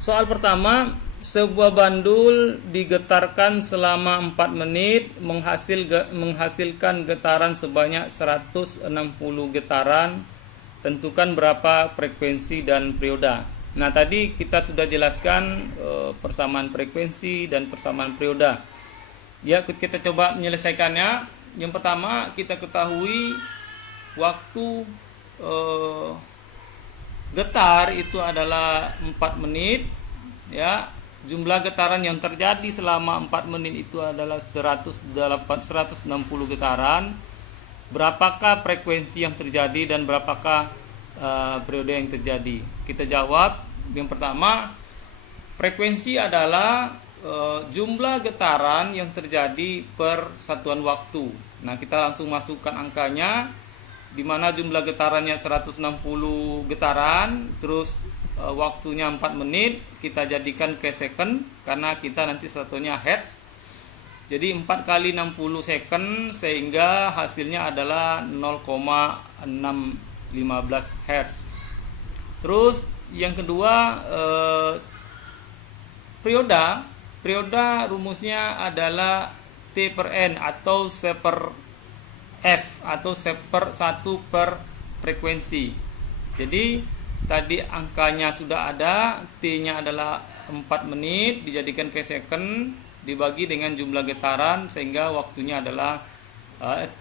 Soal pertama, sebuah bandul digetarkan selama 4 menit menghasilkan getaran sebanyak 160 getaran. Tentukan berapa frekuensi dan perioda. Nah, tadi kita sudah jelaskan persamaan frekuensi dan persamaan perioda. Ya, kita coba menyelesaikannya. Yang pertama, kita ketahui waktu getar itu adalah 4 menit, ya. Jumlah getaran yang terjadi selama 4 menit itu adalah 160 getaran. Berapakah frekuensi yang terjadi dan berapakah periode yang terjadi? Kita jawab. Yang pertama, frekuensi adalah jumlah getaran yang terjadi per satuan waktu. Nah, kita langsung masukkan angkanya, di mana jumlah getarannya 160 getaran, terus waktunya 4 menit, kita jadikan ke second karena kita nanti satunya hertz. Jadi 4 kali 60 second, sehingga hasilnya adalah 0,615 hertz. Terus yang kedua, perioda rumusnya adalah T per N atau C per F atau C per 1 per frekuensi. Jadi tadi angkanya sudah ada, T-nya adalah 4 menit dijadikan ke second dibagi dengan jumlah getaran, sehingga waktunya adalah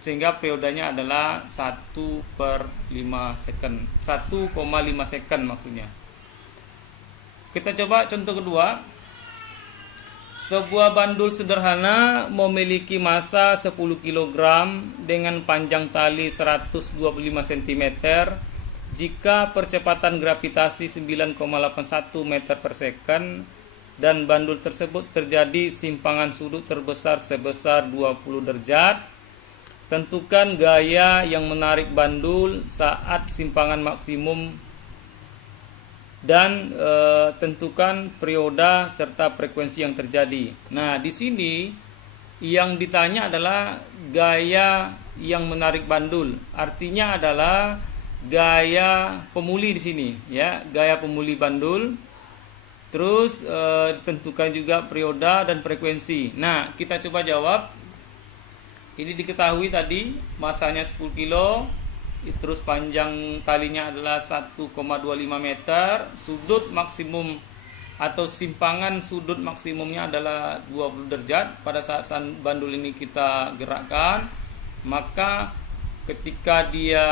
sehingga periodanya adalah 1 per 5 second, 1,5 second maksudnya. Kita coba contoh kedua. Sebuah bandul sederhana memiliki massa 10 kg dengan panjang tali 125 cm jika percepatan gravitasi 9,81 meter per second dan bandul tersebut terjadi simpangan sudut terbesar sebesar 20 derajat. Tentukan gaya yang menarik bandul saat simpangan maksimum dan tentukan perioda serta frekuensi yang terjadi. Nah, di sini yang ditanya adalah gaya yang menarik bandul. Artinya adalah gaya pemuli di sini, ya, gaya pemuli bandul. Terus ditentukan juga perioda dan frekuensi. Nah, kita coba jawab. Ini diketahui tadi masanya 10 kilo, terus panjang talinya adalah 1,25 meter, sudut maksimum atau simpangan sudut maksimumnya adalah 20 derajat pada saat bandul ini kita gerakkan. Maka ketika dia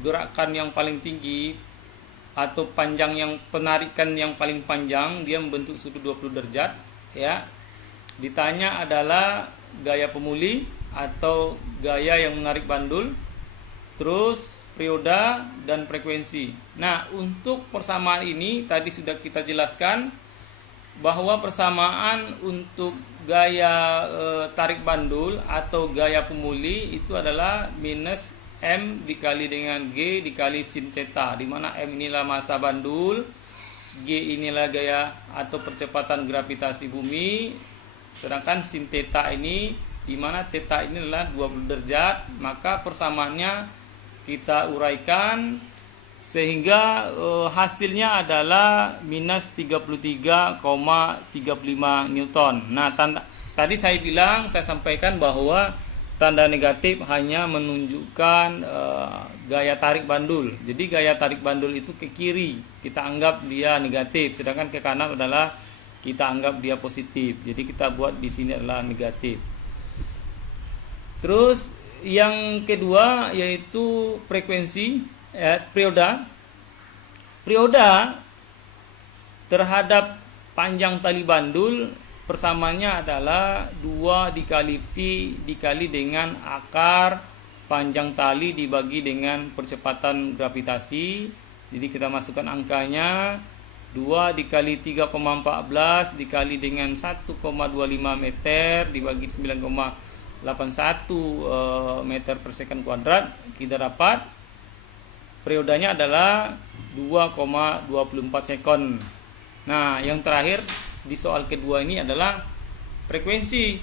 gerakan yang paling tinggi atau panjang yang penarikan yang paling panjang, dia membentuk sudut 20 derajat, ya. Ditanya adalah gaya pemuli atau gaya yang menarik bandul, terus perioda dan frekuensi. Nah, untuk persamaan ini tadi sudah kita jelaskan bahwa persamaan untuk gaya tarik bandul atau gaya pemuli itu adalah minus M dikali dengan G dikali sin theta, di mana M inilah massa bandul, G inilah gaya atau percepatan gravitasi bumi, sedangkan sin theta ini, di mana theta ini adalah 20 derajat. Maka persamaannya kita uraikan sehingga hasilnya adalah minus 33,35 Newton. Nah, tadi saya sampaikan bahwa tanda negatif hanya menunjukkan gaya tarik bandul. Jadi gaya tarik bandul itu ke kiri kita anggap dia negatif, sedangkan ke kanan adalah kita anggap dia positif. Jadi kita buat di sini adalah negatif. Terus yang kedua yaitu frekuensi, perioda. Perioda terhadap panjang tali bandul persamaannya adalah 2 dikali V dikali dengan akar panjang tali dibagi dengan percepatan gravitasi. Jadi kita masukkan angkanya 2 dikali 3,14 dikali dengan 1,25 meter dibagi 9,81 meter per second kuadrat. Kita dapat periodanya adalah 2,24 second. Nah, yang terakhir di soal kedua ini adalah frekuensi.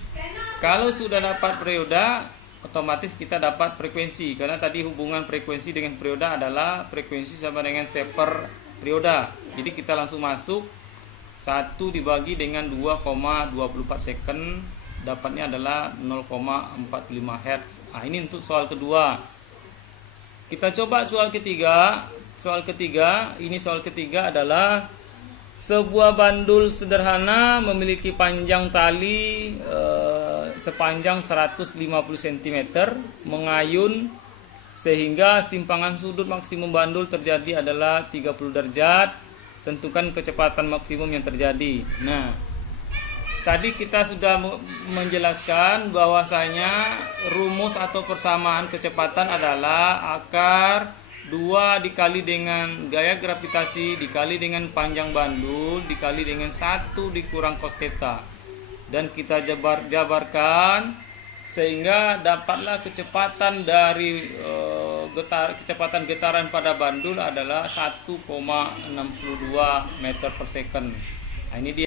Kalau sudah dapat perioda, otomatis kita dapat frekuensi, karena tadi hubungan frekuensi dengan perioda adalah frekuensi sama dengan C per perioda. Jadi kita langsung masuk 1 dibagi dengan 2,24 second, dapatnya adalah 0,45 Hz. Nah, ini untuk soal kedua. Kita coba soal ketiga. Soal ketiga adalah sebuah bandul sederhana memiliki panjang tali sepanjang 150 cm mengayun sehingga simpangan sudut maksimum bandul terjadi adalah 30 derajat. Tentukan kecepatan maksimum yang terjadi. Nah, tadi kita sudah menjelaskan bahwasanya rumus atau persamaan kecepatan adalah akar 2 dikali dengan gaya gravitasi dikali dengan panjang bandul dikali dengan 1 dikurang cos theta. Dan kita jabarkan sehingga dapatlah kecepatan dari kecepatan getaran pada bandul adalah 1,62 meter per second. Nah, ini dia.